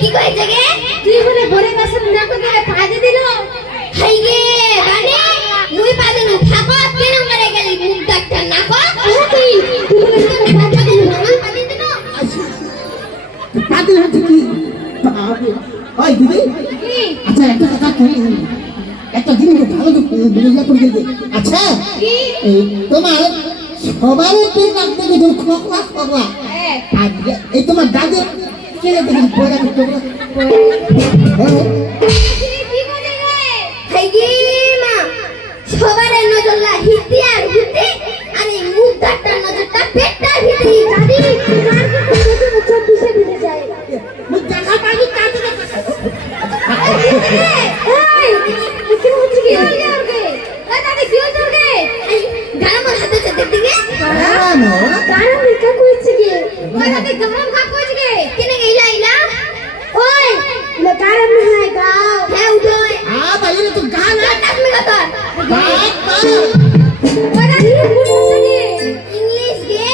কি কইছে গে তুই বলে ভরে গাছের নাকো দিয়ে পা দিয়ে দিল হাই গে মানে মুই পা দিনু থাকো কেন করে গেলি মুখ ডাক্তার না কো তুই বলে পা দিয়ে দিল পা দিন দিনু পাগল হচ্ছে কি ওই দিদি কি আচ্ছা একটা কথা কই একটা জিনিস ভালো বুঝলা করে গেছে আচ্ছা কি তোমার সবার একটু নাক থেকে তুমি খোকলা খোকলা হ্যাঁ আর এই তোমার দাদু কেনে দেখি পড়া করতে হ্যাঁ কি করে রে হাই গে মা সবার নজরলা হিতি আর হুতি আর এই মুখ ডাক্তার নজরটা পেটটার ভিতরে দাদি কার কি করতে চোখ দিশে দিতে যায় মুখ দেখা পাবি কাজ এই কি হচ্ছে কি ওকে দাদি কি হচ্ছে ওকে গামর হাতে হাতে দিকে না কারণ কা কইছে কি ওই দাদি গরম কা কইছে কি কেনে গইলা ইলা ওই লে কারণ है গাও হ্যাঁ উদয় বাইরে তো গান নাচ মেলা তো ওই দাদি কোন ভাষা কি ইংলিশ গে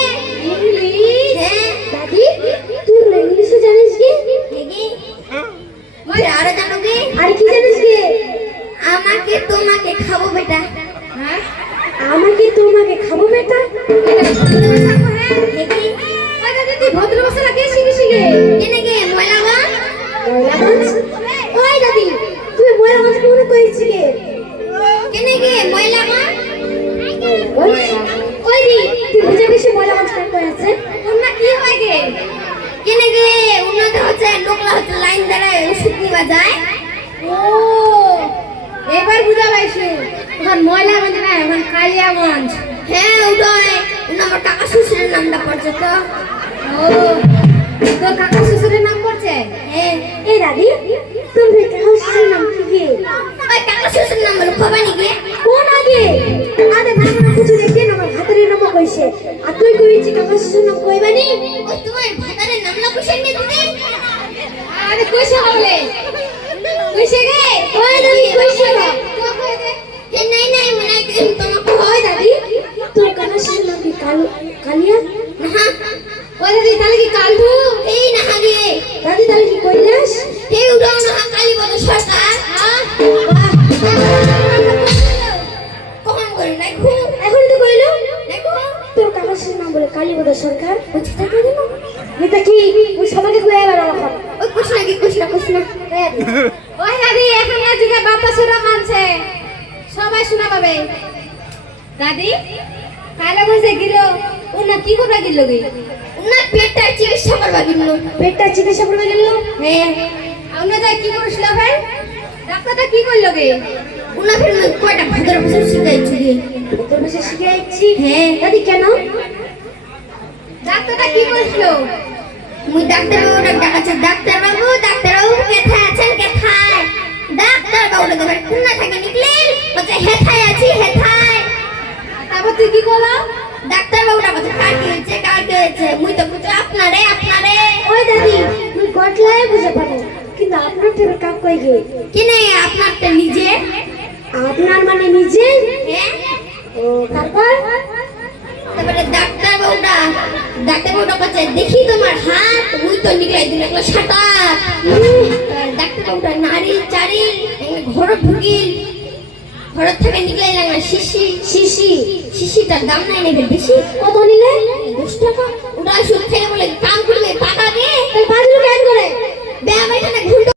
ইংলিশ হ্যাঁ দাদি তুই ইংলিশ জানিস কি হেগে ওই আর জানো গে আর কি জানিস কি আমাকে তোমাকে খাবো বেটা হ্যাঁ আমাকে তোমাকে খাবো বেটা হেগে ওই দাদি তুই ভদ্র ভাষা কে শিখিস গে কেনে গে ময়লা গো ময়লাগঞ্জ ওই দাদি তুই ময়লাগঞ্জ কোন কইছিস গে কেনে গে ময়লা গো ওই দি তুই বুঝে বেশি ময়লাগঞ্জ কোন কইছে ওনা কি হয় গে কেনে গে উন্নত হচ্ছে লোকলা হচ্ছে লাইন দাঁড়ায় ওষুধ নিবা যায় ও এবার বুঝা পাইছি এখন ময়লাগঞ্জ না এখন কালিয়াগঞ্জ হ্যাঁ উদয় আমার কাকা শ্বশুরের নামটা পড়ছে তো ও তোর কাকা শ্বশুরের নাম করছে হ্যাঁ এই দাদি তোর কাকা শ্বশুরের নাম কি গে ওই কাকা শ্বশুরের নাম বলো খবানি গে কোন আগে আরে নাম না কিছু দেখে না আমার হাতের নাম কইছে আর তুই কইছি কাকা শ্বশুরের নাম কইবানি ওই তোমার ভাতারের নাম না কুশেন গে দিদি আরে কইছে হলে কইছে গে ওই দাদি কইছে তো কই দে এ নাই নাই মনে তোমাকে ওই দাদি তোর কাকা শ্বশুরের নাম কি কালিয়া না ওই দাদি তাহলে কি কালু এই না গে দাদি তাহলে কি কৈলাস এই উড়াও না কালী বড় সরকার কখন করে নাই ঘুম এখন তো কইলো দেখো তোর কাকা শ্বশুরের নাম বলে কালীপদ সরকার বুঝতে থাকো দিন এটা কি ওই সবাইকে কইয়া এবার এখন ওই কুশনা কি কুশনা ওই দাদি এখন আজকে বাতাসেরা মানছে সবাই শোনা পাবে দাদি কালা বসে গেল ওনা কি করবা গেল গে না পেটটা চিকিৎসা করবা কিন্তু পেটটা চিকিৎসা করবা গেল হ্যাঁ আমরা যাই কি করিস না ভাই ডাক্তারটা কি করলো গে উনা ফির কয়টা ভাদর বছর শিখাইছি গে তোর বসে শিখাইছি হ্যাঁ দাদি কেন ডাক্তারটা কি করিসলো মুই ডাক্তার বাবুটা ডাকাচ্ছি ডাক্তার বাবু কেথায় আছেন কেথায় ডাক্তার বাবুটা দেবার কোনা থেকে নিকলেন বলছে হেথায় আছি হেথায় তারপর তুই কি করলো ডাক্তার বাবুটা বলছে কার কি হয়েছে মুই তো বুঝো আপনারে ওই দাদি তুই গটলাই বুঝে পাবো কিন্তু আপনার থেকে কাক কই গে কিনে আপনারটা নিজে আপনার মানে নিজে হ্যাঁ ও তারপর তারপরে ডাক্তার বাবুটা বলছে দেখি তোমার হাত মুই তো নিকলাই দিল একটা সাটা ডাক্তার বাবুটা নারী চারি ঘর ঢুকিল ঘর থেকে নিকলাই লাগলো শিশিটার দাম নাই নেবে বেশি কত নিলে 10 টাকা ওটা শুধু